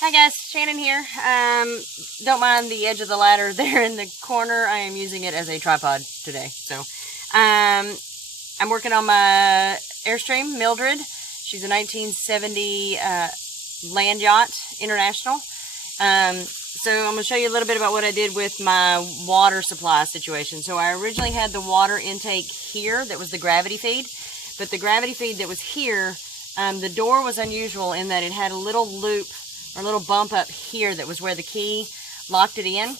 Hi guys, Shannon here. Don't mind the edge of the ladder there in the corner. I am using it as a tripod today. So I'm working on my Airstream Mildred. She's a 1970 land yacht international. So I'm going to show you a little bit about what I did with my water supply situation. So I originally had the water intake here that was the gravity feed, but the gravity feed that was here, the door was unusual in that it had a little loop or a little bump up here that was where the key locked it in,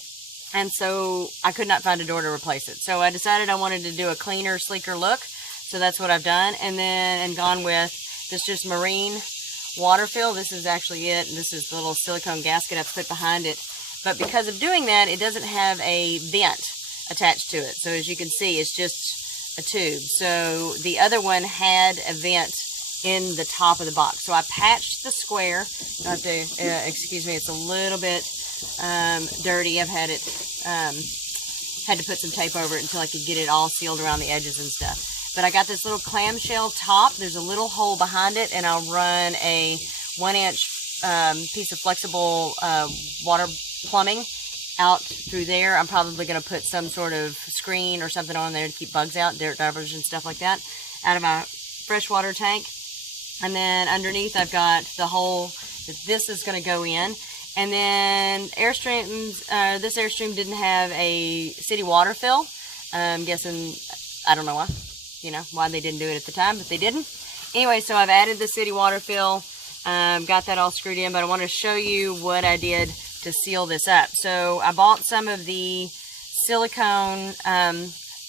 and so I could not find a door to replace it. So I decided I wanted to do a cleaner, sleeker look, so that's what I've done, and gone with this just marine water fill. This is actually it, and this is the little silicone gasket I've put behind it. But because of doing that, it doesn't have a vent attached to it. So as you can see, it's just a tube. So the other one had a vent in the top of the box. So I patched the square. I have to, excuse me, it's a little bit dirty. I've had it, had to put some tape over it until I could get it all sealed around the edges and stuff. But I got this little clamshell top. There's a little hole behind it, and I'll run a 1-inch piece of flexible water plumbing out through there. I'm probably going to put some sort of screen or something on there to keep bugs out, dirt divers and stuff like that, out of my freshwater tank. And then underneath I've got the hole that this is going to go in. And then Airstreams, this Airstream didn't have a city water fill. I'm guessing, I don't know why, why they didn't do it at the time, but they didn't. Anyway, so I've added the city water fill, got that all screwed in, but I want to show you what I did to seal this up. So I bought some of the silicone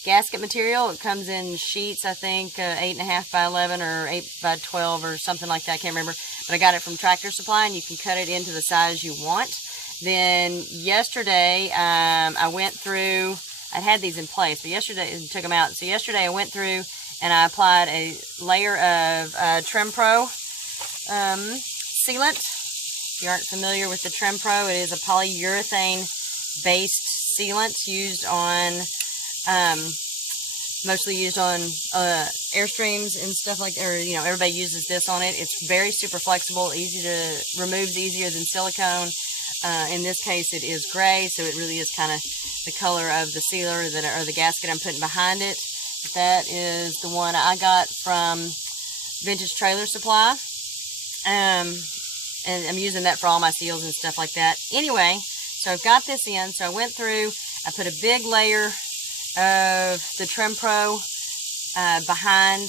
gasket material. It comes in sheets, I think 8.5 by 11 or 8 by 12 or something like that. I can't remember, but I got it from Tractor Supply, and you can cut it into the size you want. Then yesterday I went through, I had these in place, but yesterday I took them out. So yesterday I went through and I applied a layer of Trim Pro sealant. If you aren't familiar with the Trim Pro, it is a polyurethane based sealant used on mostly used on Airstreams and stuff like that, or everybody uses this on it. It's very super flexible, easy to remove, easier than silicone. In this case it is gray, so it really is kind of the color of the sealer or the gasket I'm putting behind it. That is the one I got from Vintage Trailer Supply, and I'm using that for all my seals and stuff like that. Anyway, so I've got this in, so I went through, I put a big layer of the Trim Pro behind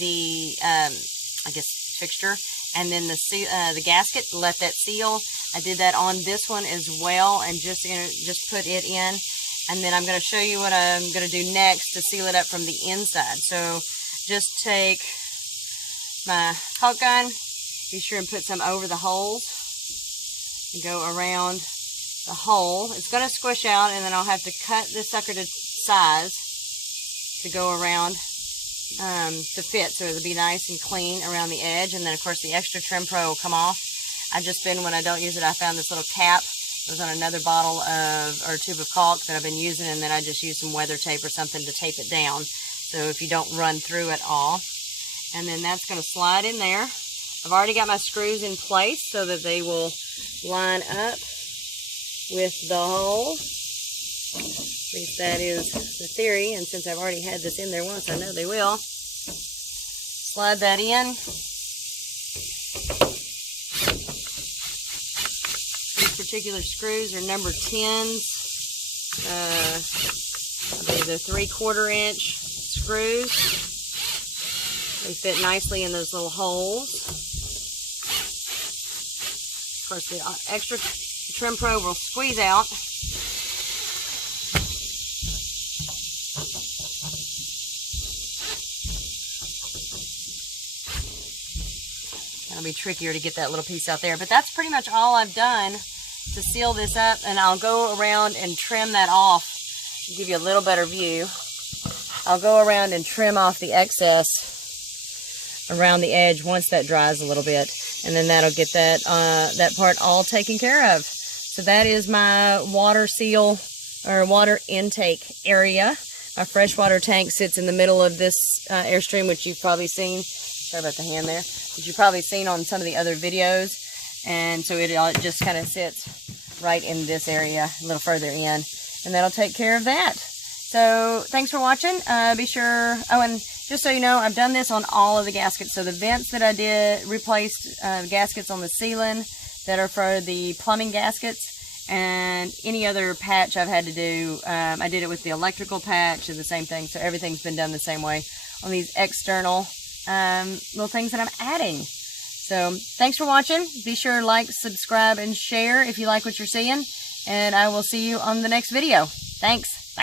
the I guess fixture, and then the gasket, let that seal. I did that on this one as well, and just put it in, and then I'm going to show you what I'm going to do next to seal it up from the inside. So just take my caulk gun, be sure and put some over the holes, and go around the hole. It's going to squish out, and then I'll have to cut this sucker to size to go around to fit, so it'll be nice and clean around the edge. And then of course the extra Trim Pro will come off. when I don't use it, I found this little cap. It was on another bottle or tube of caulk that I've been using, and then I just used some weather tape or something to tape it down, so if you don't run through it all. And then that's going to slide in there. I've already got my screws in place so that they will line up with the hole. At least that is the theory, and since I've already had this in there once, I know they will. Slide that in. These particular screws are number 10s. They're 3/4 inch screws. They fit nicely in those little holes. Of course, the extra Trim Pro will squeeze out. It'll be trickier to get that little piece out there, but that's pretty much all I've done to seal this up, and I'll go around and trim that off to give you a little better view. I'll go around and trim off the excess around the edge once that dries a little bit, and then that'll get that that part all taken care of. So that is my water seal or water intake area. My freshwater tank sits in the middle of this Airstream, which you've probably seen. Sorry about the hand there. Which you've probably seen on some of the other videos. And so it just kind of sits right in this area, a little further in. And that'll take care of that. So thanks for watching. Be sure, oh, and just so you know, I've done this on all of the gaskets. So the vents that I did, replaced gaskets on the ceiling that are for the plumbing gaskets, and any other patch I've had to do, I did it with the electrical patch and the same thing. So everything's been done the same way on these external little things that I'm adding. So thanks for watching. Be sure to like, subscribe, and share if you like what you're seeing. And I will see you on the next video. Thanks.